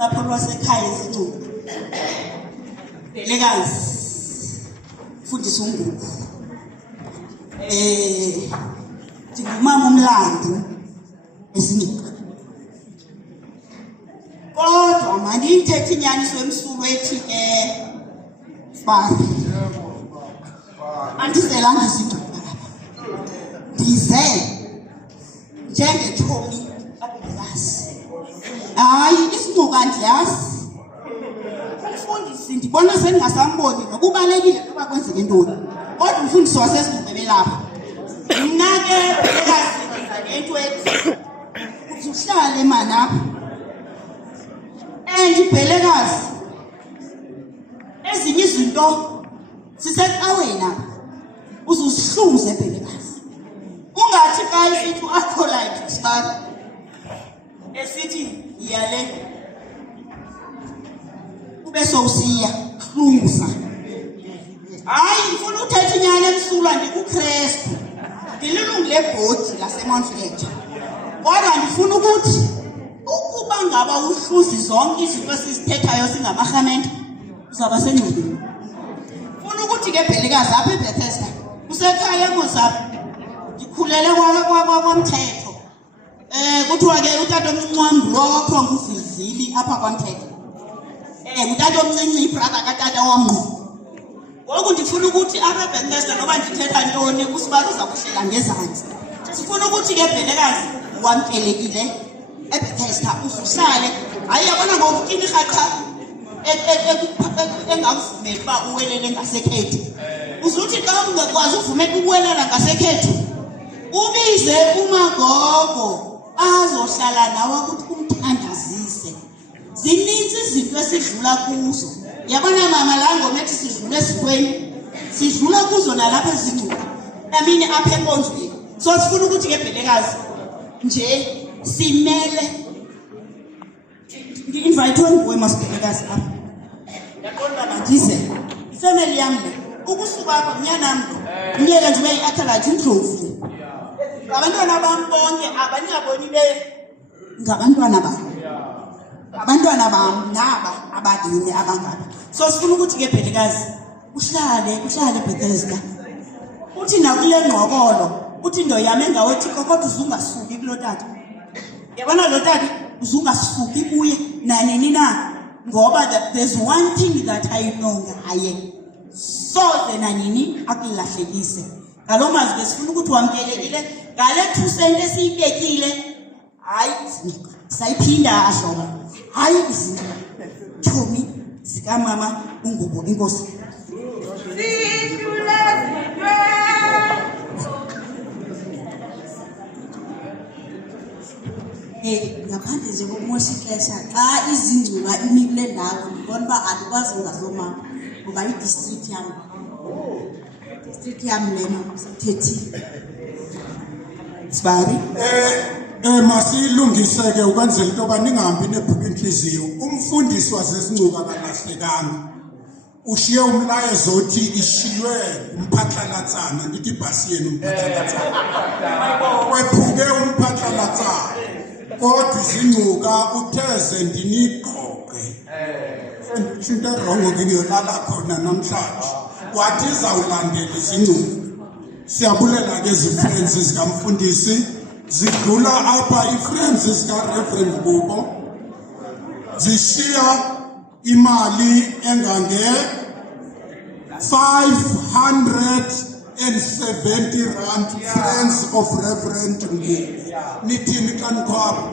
lapho lwasekhaya izincubo. Belekazi fundisa ungugu. Ngumama umlando ezinika. Kodwa manje ithethe inyaniso emsulwa ethi Sibari. Andizelanga izincubo lapha. Ndize njengethomi abelekazi. Hayi isincubo andiyazi. Umfundisi ndibona seningasamboni nokubalekile noba kwenzeke ntoni. Kodwa umfundisi wasesincubo belapha. Mna ke belekazi ngento ethi uhlale manapha. Belekazi ezinye izinto sisecaweni apha. Uzusihluze belekazi. Ungathi xa isithi u-acolyte Sibari esithi yale ube sowusiya hluza. Hayi ngifuna uthetha inyani emsulwa ndikuKristu. Ndililungu lebhodi laseMontfort. Kodwa ndifuna ukuthi ukuba ngaba uhluzi zonke izinto esizithethayo singamarhamente uzaba sengcibini. Ufuna ukuthi ke belekazi apha eBethesda usekhaya emozapha ndikhulele kwamthetho. Kuthiwa ke utata omncinci wam ngulo wakhonga uvizili apha kwaMthetho. Utata omncinci ibrother katata wam ngqo. Ngoku ndifuna ukuthi apha eBethesda noba ndithetha ntoni uSibari uza kuhlela ngezantsi. Sifuna ukuthi ke belekazi wamkelekile eBethesda usuhlale. Hayi yabona ngokukini rhaqa engakuvumeli uba uwelele ngasekhethu. Uzuthi xa ungakwazi uvumela ukuwelela ngasekhethu ubize umagogo azohlala nawe ukuthi umthandazise. Zininzi izinto esidlula kuzo. Yabona mama la ngoma ethi sidlule ezintweni sidlula kuzo nalapha ezingcubo. Namini apha enkonzweni. So sifuna ukuthi ke belekazi nje simele ngi-invite nguwe masibelekazi apha. Yaqonda mandize ifamily yami le ukusuka apha umnyanami lo umyele nje uyi-acolyte indlovu. Abantwana bam bonke abanyaboni ngabantwana bam. Abantwana bam naba ababini abangaba. So sifuna ukuthi ke belekazi uhlale eBethesda. Uthi nakule ngqokolo uthi ndo yami engawethi kodwa uzungasuki kulo tata. Yabona lo tata uzungasuki kuye nanini na ngoba there's one thing that I know ngaye. Soze nanini akulahlekise. Ngalo mazwi sifuna ukuthi wamkelekile ngale 2 cent esiyibekile. Hayi sayiphinda ahlobo. Hayi izinto Thomi zikamama ungubo inkosi. Ngaphandle nje kokumosha ixesha xa izingcuba imile ndawo ngibona uba andikwazi ungazomama ngoba i-district yam lena sithethile. Sibari masilungiseke ukwenzela into yoba ningahambi nebhuku inhliziyo. Umfundisi wasezingcuba kalahlekanga. Ushiye umlayezo othi ishiywe umphatlalatsana. Ndithi ibhasi yenu umphatlalatsana. Wephuke umphatlalatsana. Kodwa izingcuka utheze ndiniqoqe. Into erongo ngiyolala khona namhlanje. Wathi izawulandela izingcuka. Siyabulela ke izifriends zikamfundisi. Zidlula apha i-friends zika-Reverend Bubo. Zishiya imali engange 570 rand. Friends of Reverend Bubo. Nithini kanikhwapha?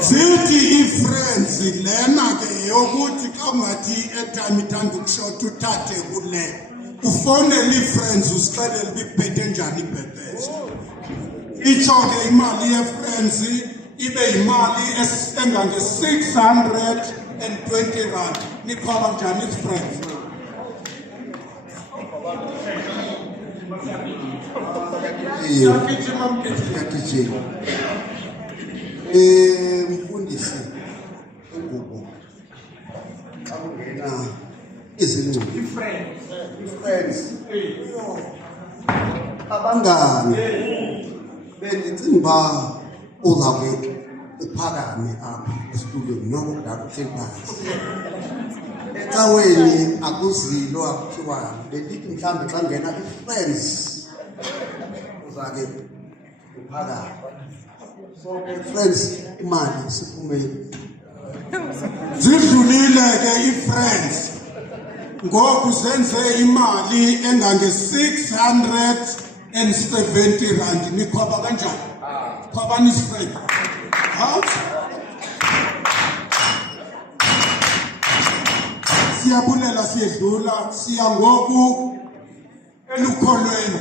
Zithi i-friends lena ke yokuthi xa ungathi i-airtime ithanda ukushota uthathe kule. Ufonele i-friends usixelele bikuphethe njani iBethesda. Itsho ke imali ye-friends ibe yimali engange 620 rand. Nikhwaba njani i-friends? Mfundisi ungubo xa ungena izingcubo i-friends abangani bendicinga uba uzawube uphakame apha esitulweni noma kudala uhleli phansi. Ecaweni akuzilo akuthiwa bendithi mhlawumbe xa ngena i-friends uzake uphakame. So friends imali siphumele. Zidlulile ke i-friends. Ngoku senze imali engange-670 rand. Nikhwaba kanjani? Khwabani friend. Siyabulela siyedlula siya ngoku elukholweni.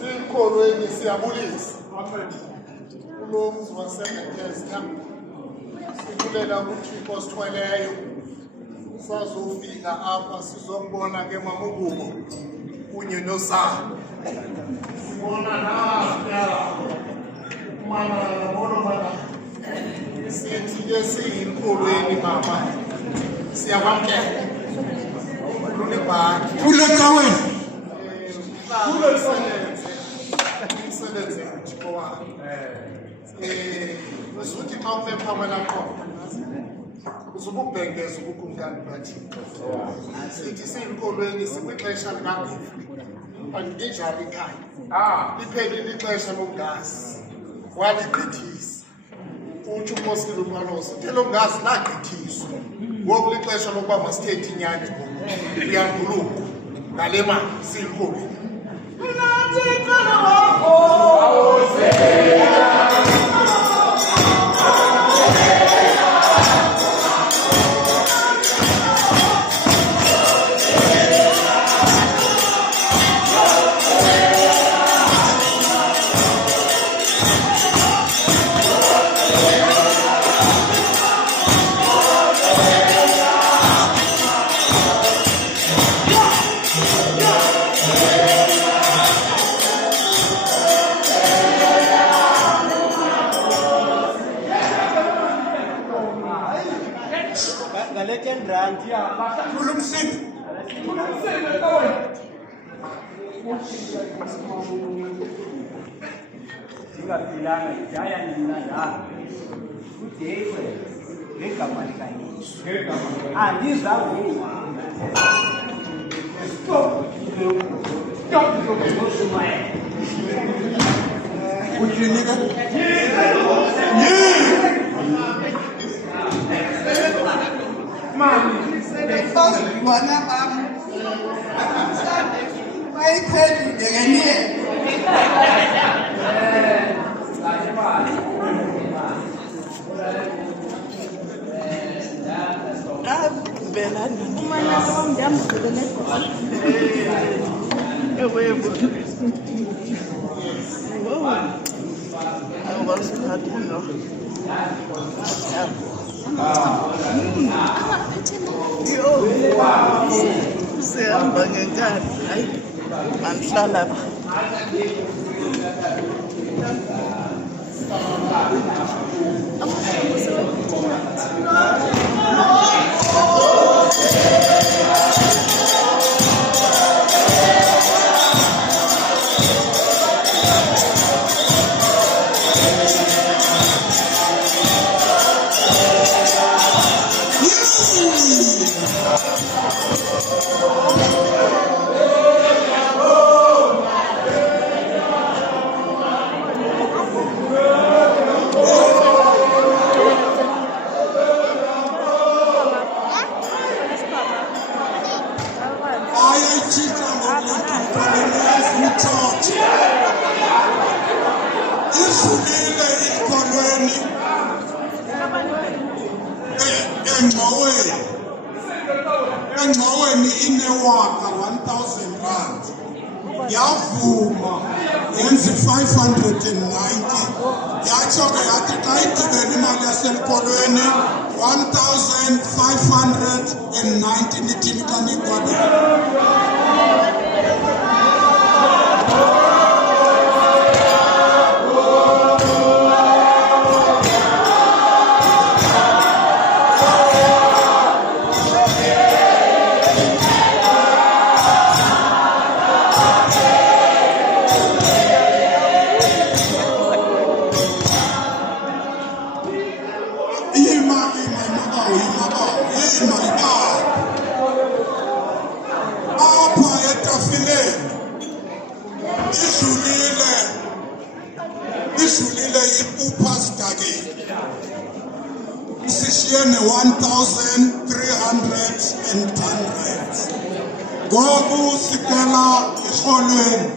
Sikolweni siyabulisa kulo mzi waseBethesda sibulela uThixo osithweleyo sazofika apha sizombona ke mamubuko kunye nosapho sibona naphela mana bona mana sithi ke siyinkolweni mama siyakwamkela kulule bakhe Ulecaweni. umsebenzi uThixo wakhe usuthi xa upepha wena khona uzububhengeza ubukumkani bukaThixo sithi siyinkolweni sikwixesha likaGift kanti injalo ikhaya liphelile ixesha longazi waligqithisa utsho uMosile uPawulos uthi lo ngazi lagqithiswa ngoku lixesha lokuba masithethe inyani ngoku uyanduluka ngale mali siyinkolweni. Ndingaphilanga ndidaya nina njalo kudekwe ngegama likaYesu andizavuka Uthini ke? Bona bam. Bayiphelile ke niye. Sihamba ngenkani, hayi, manihlala lapha. engxoweni inewaka 1,000 rand yavuma yenza 590 yatsho ke yathi xa igqibela imali yasemkolweni 1,590 nithini xa niyigwabela Ishulile upasta ke sishiyene 1,310 rands ngoku sicela irholweni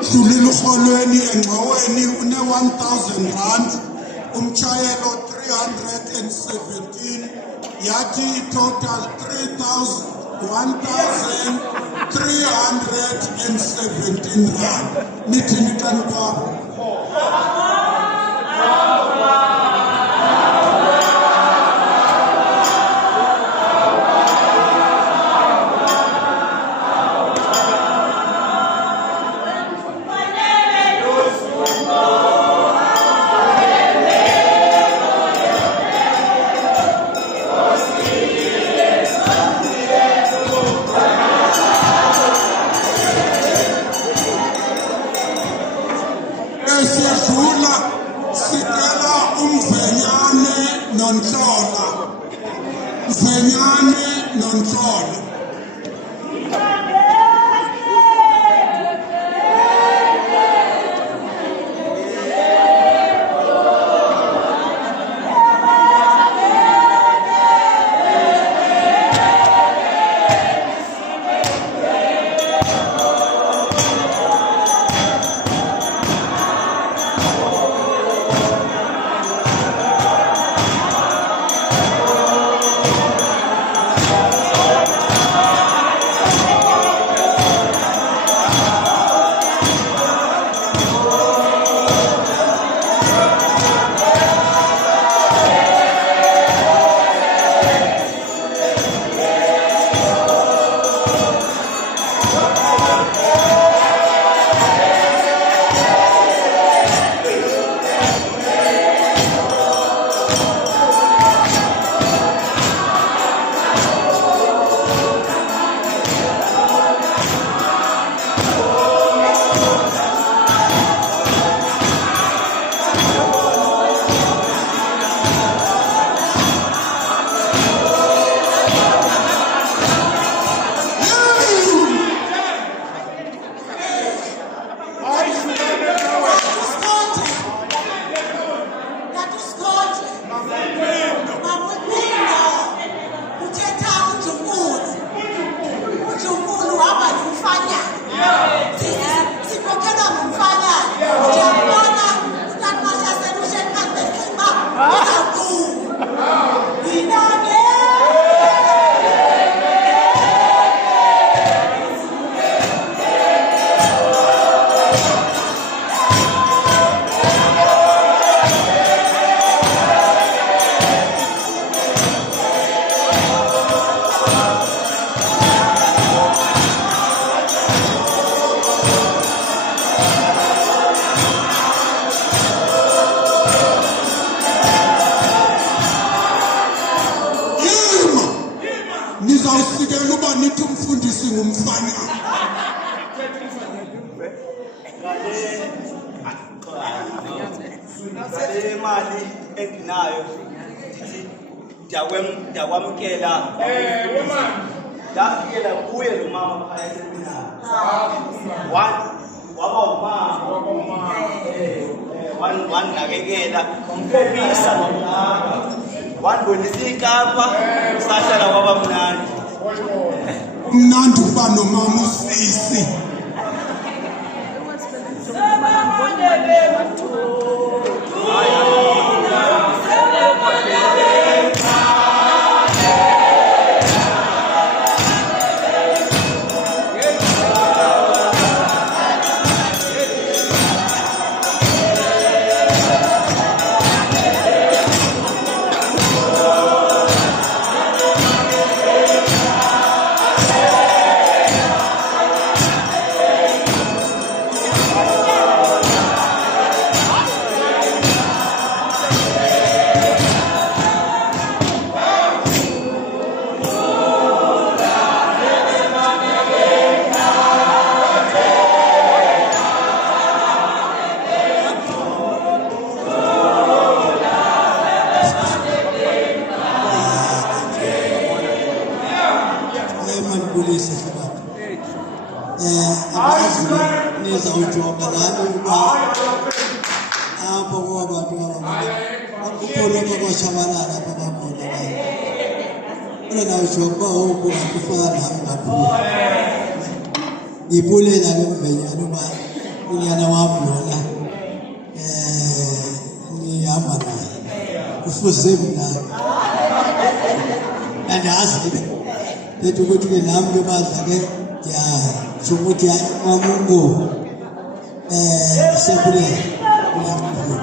udlulile uholweni engxoweni une 1000 rand umchayelo 317 yathi total 1317 rand nithini kanti kwabo siyadlula sicela umvenyane noNhlola Mvenyane noNhlola nizawusikela uba nithi umfundisi ngumfana ngale mali enginayo ndiyakwamkela ndafikela kuye lo mama phaya eseminayo waba umama wandinakekela umphephisa wandibonisa ikapa sahlala kwaba mnandi kumnandi ukuba nomama usisi Ukhona kwakwashabalala bababona bayi. Ula ujoba oku akufana ngaphula. Ngibulela ke mvenyana uma unyana wami wona ngihamba naye. Kufuze mina. Andazi lethi ukuthi ke nami bebadla ke ya sokuthi amungu sekule uyamkhulu.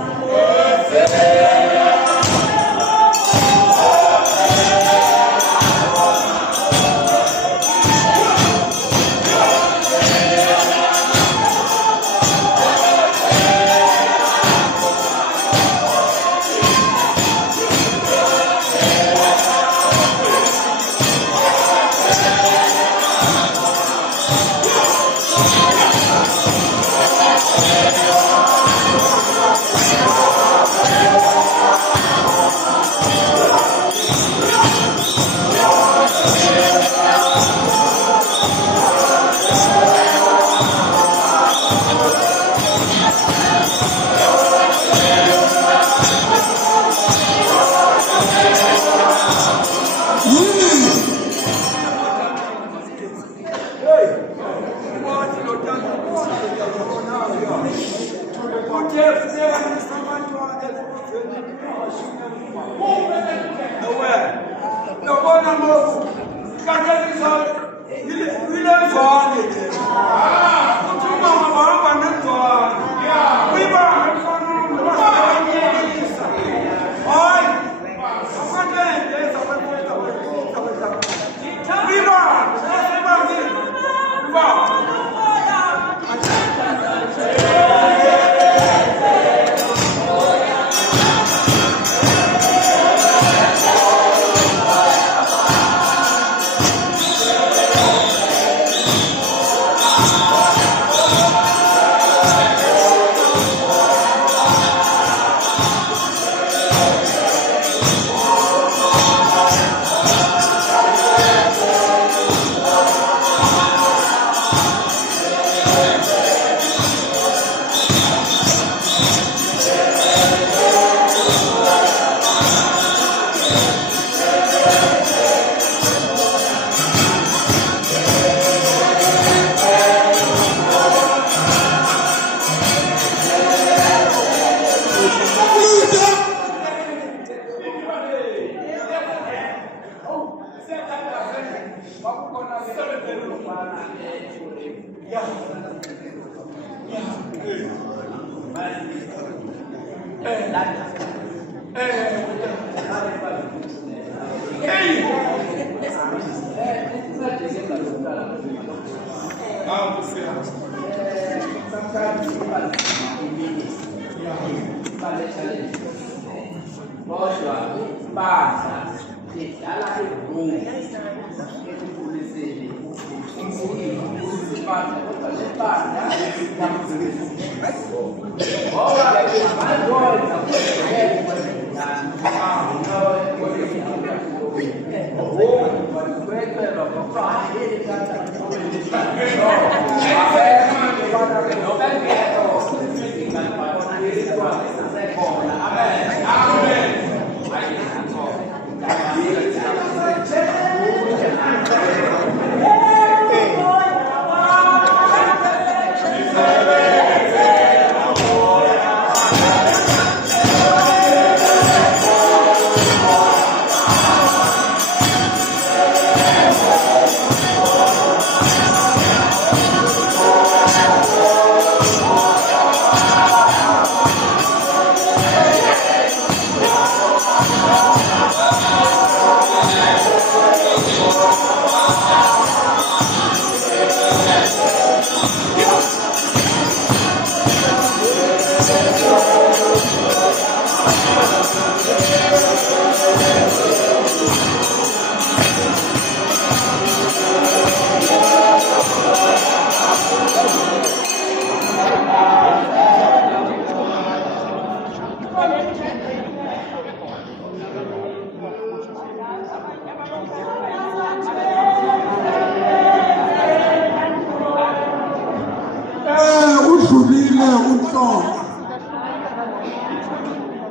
udlulile uNhloko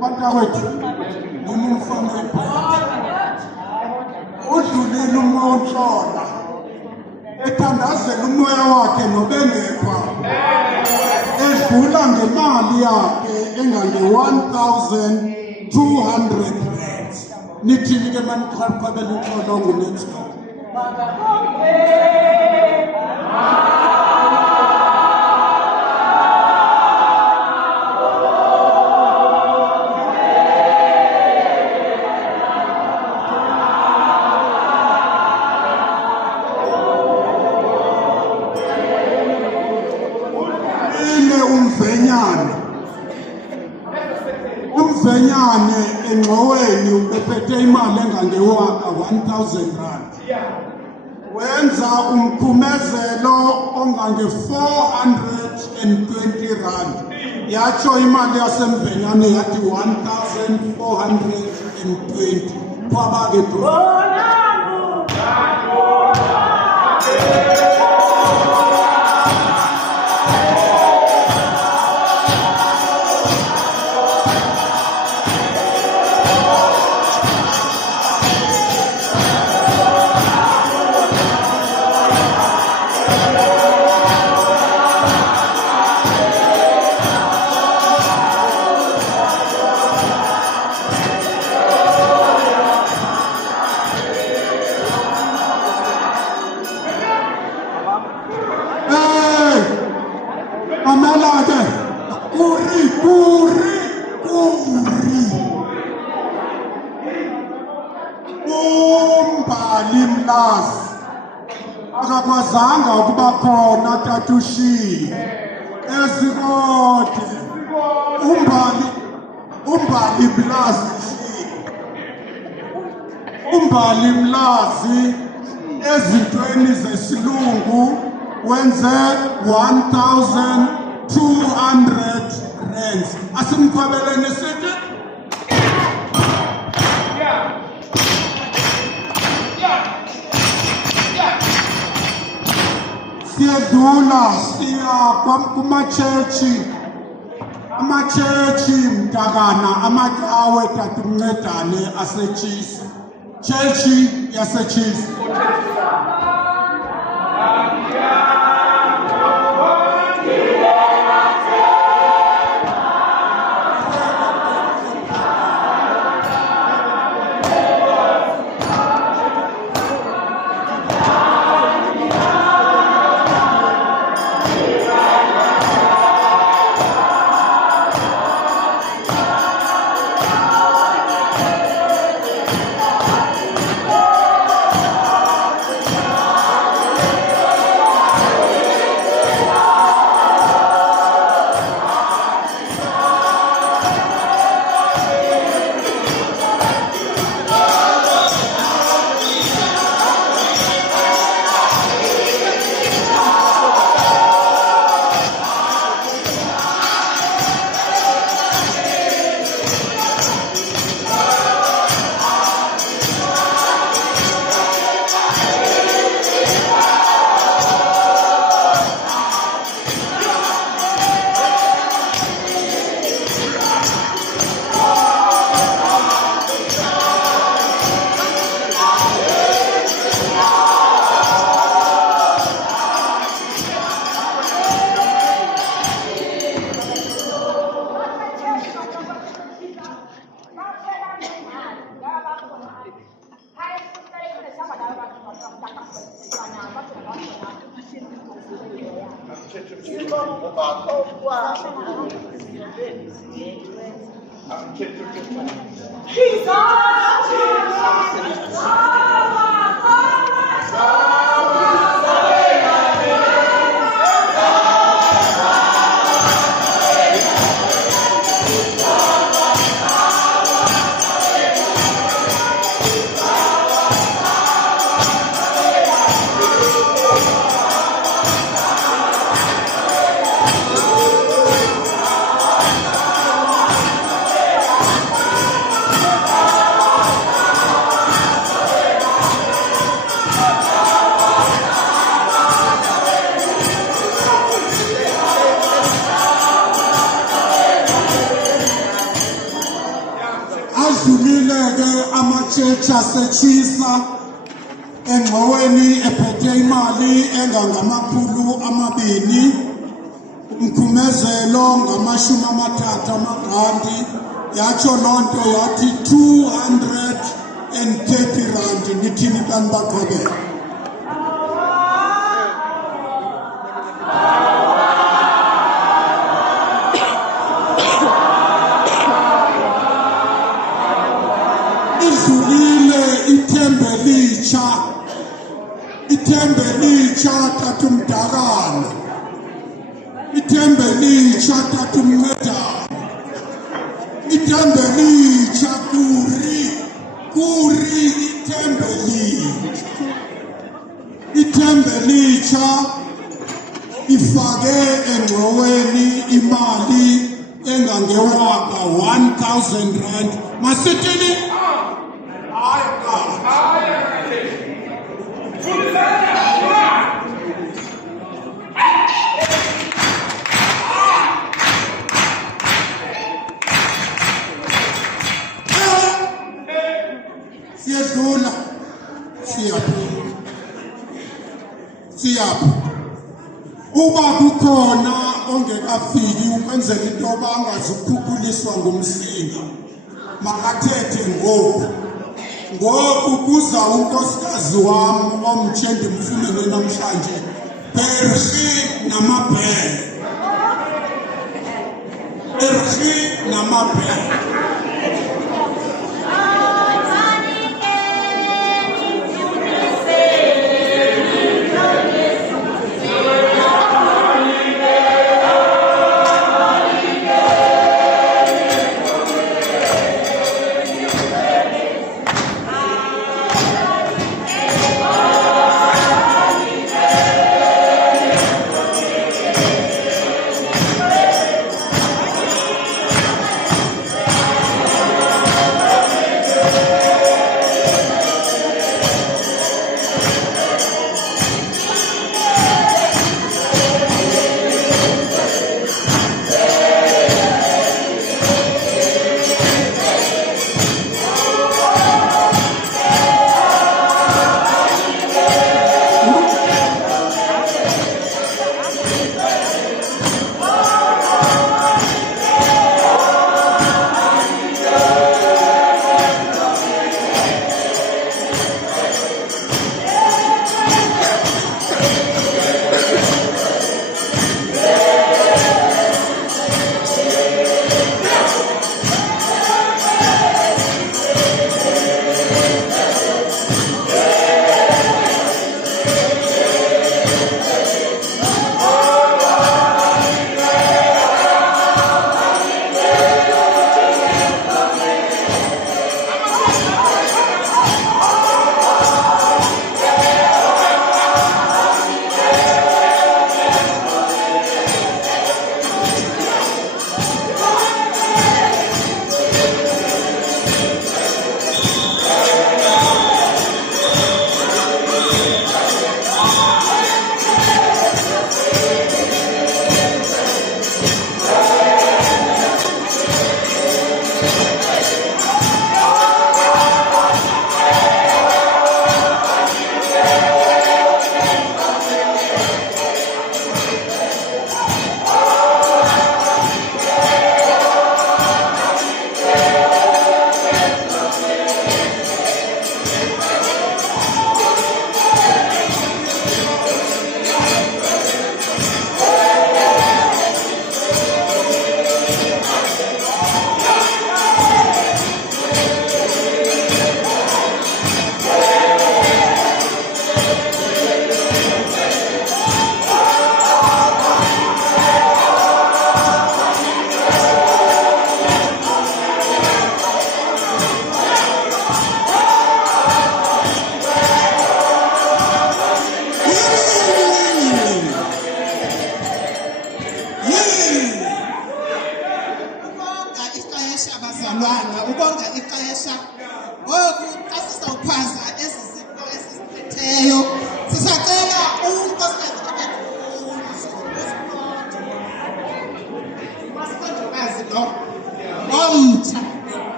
bantakwethu noma umfana webhayibheli udlulile uMontlola ethandazela umoya wakhe nobengekho edlula ngemali yakhe engange-1,200 rands. Nithini ke maniqhabela inhlolongo nethiwa umvenyane engxoweni ubephethe imali engangewaka 1,000 rand. Wenza umphumezelo ongange-420 rand. Yatsho imali yasemvenyane yathi 1,420. Kwaba-ke bro. Akakwazanga ukuba khona tatushiye ezikode umbali mlazi ezintweni zesilungu wenze 1,200 rands. Asimkhwabeleni sithi siyedlula siya amachechi mntakana amacawe tatumncedane asetshisi chechi yasetshisi Sekudlulile-ke ama-church asechisa engxoweni ephethe imali engangama200, umkhumezelo ngama30 amagrandi, yatsho loo nto yathi 230 rand. Nithini kanti baqhubeka? Ithembe litsha Tata Umdakana, ithembe litsha Tata Umncedane, ithembe litsha kuri ithembe litsha ifake engxoweni imali engangewaka 1,000 rand. Masithini? Siyadlula, siyaphi uba kukhona ongekafiki ukwenzela into yoba angazukhukhuliswa ngumsinga, makathethe ngoku kuza unkosikazi wam omtshe ndimfumene namhlanje, Bergi namabhele.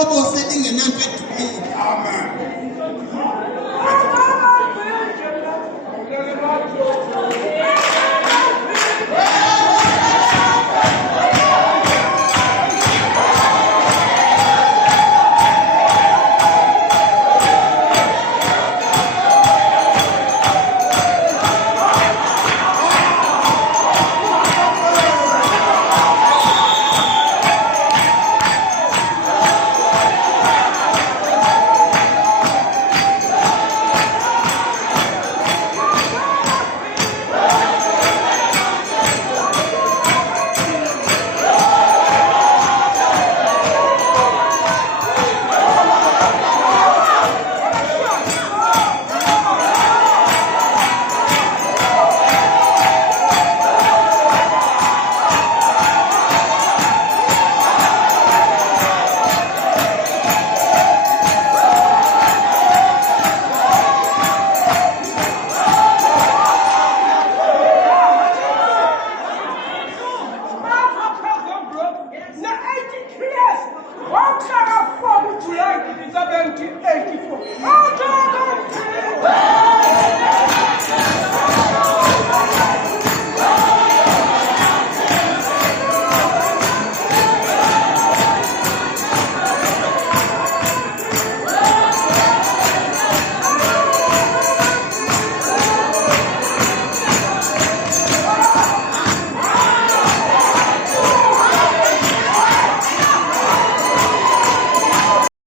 ihlobo selingenanto